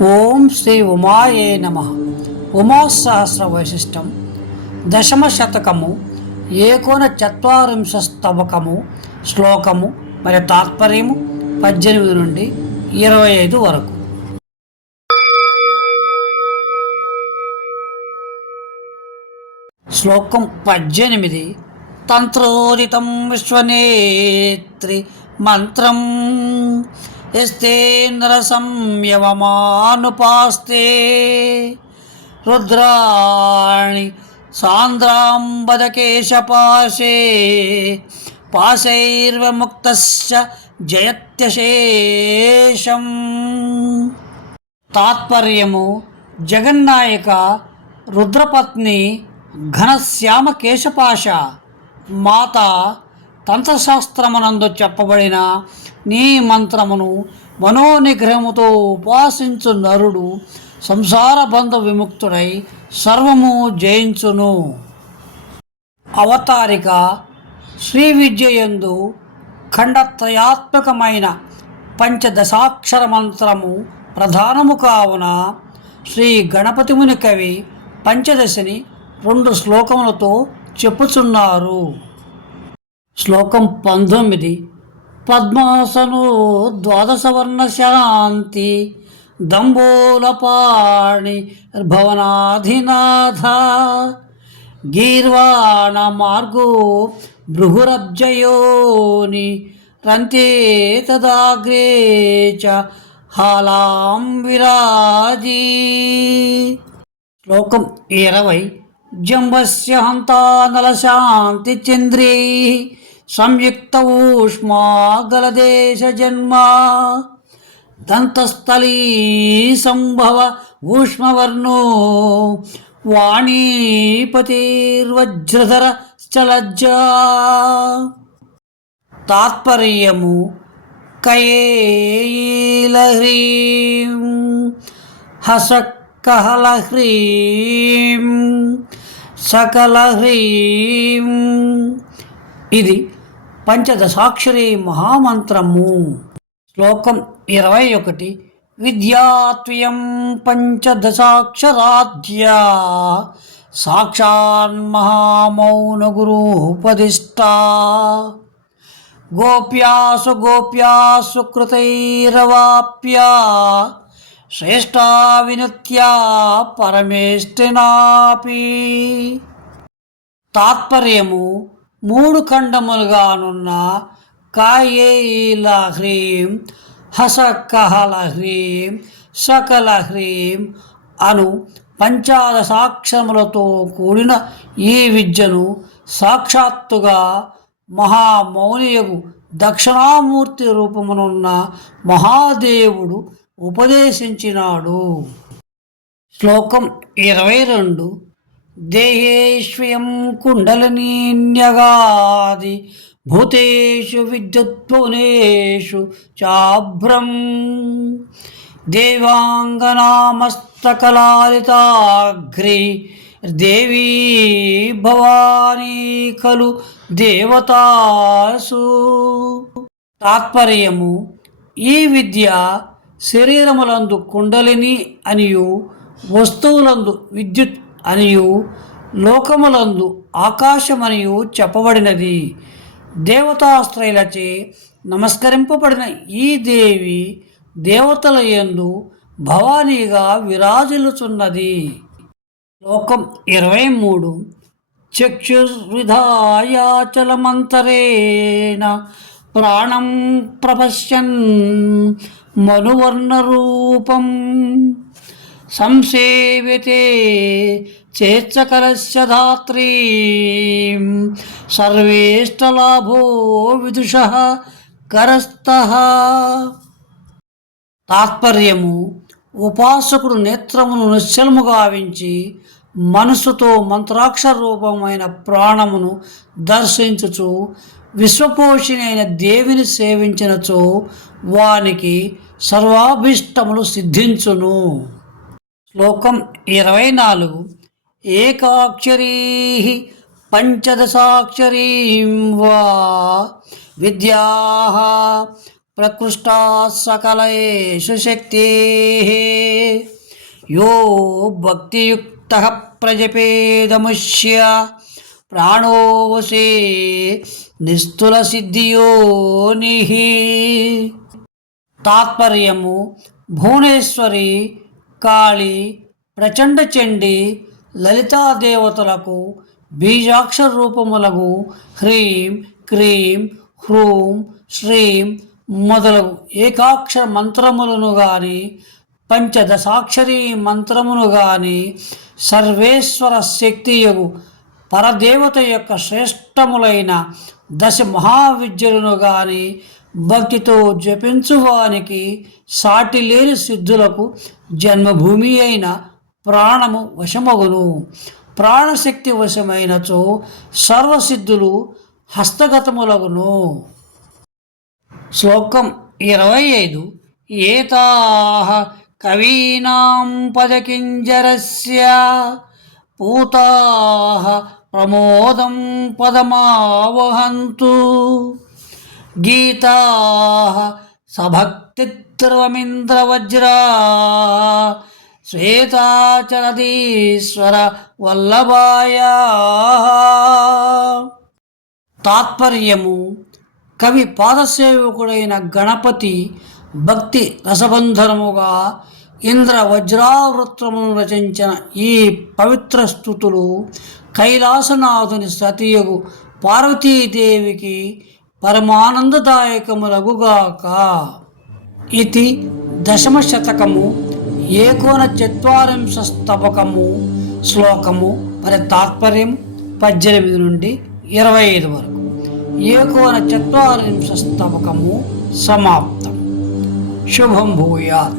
ఓం శ్రీ ఉమాయే నమ. ఉమాసహస్ర వైశిష్టం దశమ శతకము ఏకోన చత్వరింశస్తవకము శ్లోకము మరియు తాత్పర్యము 18 నుండి 25 వరకు. శ్లోకం 18. తంత్రోదితం విశ్వనేత్రి మంత్రం యస్తే నరసంయవమానుపాస్తే రుద్రాణి సాంద్రాంబదకేశపాశే పాశైర్విముక్తస్య జయత్యశేషం. తాత్పర్యము: జగన్నాయక రుద్రపత్ని ఘనశ్యామ కేశపాశ మాత తంత్రశాస్త్రమునందు చెప్పబడిన నీ మంత్రమును మనోనిగ్రహముతో ఉపాసించు నరుడు సంసార బంధ విముక్తుడై సర్వము జయించును. అవతారిక: శ్రీ విద్యయందు ఖండత్రయాత్మకమైన పంచదశాక్షర మంత్రము ప్రధానము కావున శ్రీ గణపతి ముని కవి పంచదశని 2 శ్లోకములతో చెప్పుచున్నారు. శ్లోకం 19. పద్మాసనో ద్వాదశవర్ణ శాంతి దంబోలపాణి భవనాధినాథ గీర్వాణ మార్గో భృగురబ్జయోని రంతే తదాగ్రే చ హాలాం విరాజీ. శ్లోకం 20. జంబస్య హంతానలశాంతి చంద్రీ సంయుక్త ఊష్మాగలదేశ జన్మ దంతస్థలీ సంభవ ఊష్మవర్ణో వాణీపతిర్వజ్రధర చలజ్జా. తాత్పర్యము: కయేలహ్రీం హసక్కహలహ్రీం సకలహ్రీం. ఇది పంచదశాక్షరి మహామంత్రము. శ్లోకం 21. విద్యాత్వయం పంచదశాక్షరాధ్యా సాక్షాన్మహామౌన గురుపదిష్టా గోప్యాసు గోప్యాసు కృతైరవాప్యా శ్రేష్టా వినుత్యా పరమేష్టినాపి. తాత్పర్యము: 3 ఖండములుగానున్న కాయేలహ్రీం హసకహలహ్రీం సకలహ్రీం అను పంచాదశాక్షరములతో కూడిన ఈ విద్యను సాక్షాత్తుగా మహామౌనియగు దక్షిణామూర్తి రూపమునున్న మహాదేవుడు ఉపదేశించినాడు. శ్లోకం 22. దేహేష్వయం కుండలినీన్యగాది భూతేషు విద్యుద్భువనేషు చాభ్రం దేవాంగనామస్తకలాలితాగ్రి దేవీ భవానీ ఖలు దేవతాసు. తాత్పర్యము: ఈ విద్య శరీరములందు కుండలిని అనియు వస్తువులందు విద్యుత్ అనియు లోకములందు ఆకాశమనియు చెప్పబడినది. దేవతాశ్రయులచే నమస్కరింపబడిన ఈ దేవి దేవతల యందు భవానీగా విరాజిల్లుచున్నది. శ్లోకం 23. చక్షుర్విధాయాచలమంతరేణ ప్రాణం ప్రపశ్యన్ మనువర్ణరూపం సంసేవ్యతే చేత్సకలస్య ధాత్రీం సర్వేష్టలాభో విదుషః కరస్తః. తాత్పర్యము: ఉపాసకుడు నేత్రమును నిశ్చలము గావించి మనస్సుతో మంత్రాక్షర రూపమైన ప్రాణమును దర్శించుచు విశ్వపోషిణి అయిన దేవిని సేవించినచో వానికి సర్వాభీష్టములు సిద్ధించును. శ్లోకం 24. ఏకాక్షరీ పంచదశాక్షరీం వా విద్యాః ప్రకృష్టా సకలేషు శక్తేః యో భక్తియుక్త ప్రజపేదముష్య ప్రాణోవసే నిస్తుల సిద్ధియోని. తాత్పర్యము: భువనేశ్వరి, కాళి, ప్రచండ చండి, లలితాదేవతలకు బీజాక్షర రూపములకు హ్రీం, క్రీం, హ్రూం, శ్రీం మొదలగు ఏకాక్షర మంత్రములను గాని పంచదశాక్షరీ మంత్రమును గాని సర్వేశ్వర శక్తియగు పరదేవత యొక్క శ్రేష్టములైన దశ మహావిద్యలను గాని భక్తితో జపించువానికి సాటి లేని సిద్ధులకు జన్మభూమి అయిన ప్రాణము వశమగును. ప్రాణశక్తి వశమైనచో సర్వసిద్ధులు హస్తగతములగును. శ్లోకం 25. ఏతాః కవీనాం పదకింజరస్య పూతాః ప్రమోదం పదమావహంతు. గీతాః సభక్తిర్వమింద్రవజ్రా శ్వేతాచలదీశ్వర వల్లభాయ. తాత్పర్యము: కవి పాదసేవకుడైన గణపతి భక్తి రసబంధనముగా ఇంద్ర వజ్రావృత్తమును రచించిన ఈ పవిత్ర స్థుతులు కైలాసనాథుని సతియగు పార్వతీదేవికి పరమానందదాయకములగుగాక. ఇది దశమశతకము ఏకోనచత్వారింశ స్తవకము. శ్లోకము మరి తాత్పర్యం 18 నుండి 25 వరకు. ఏకోనచత్వారింశ స్తవకము సమాప్తం. శుభం భూయాత్.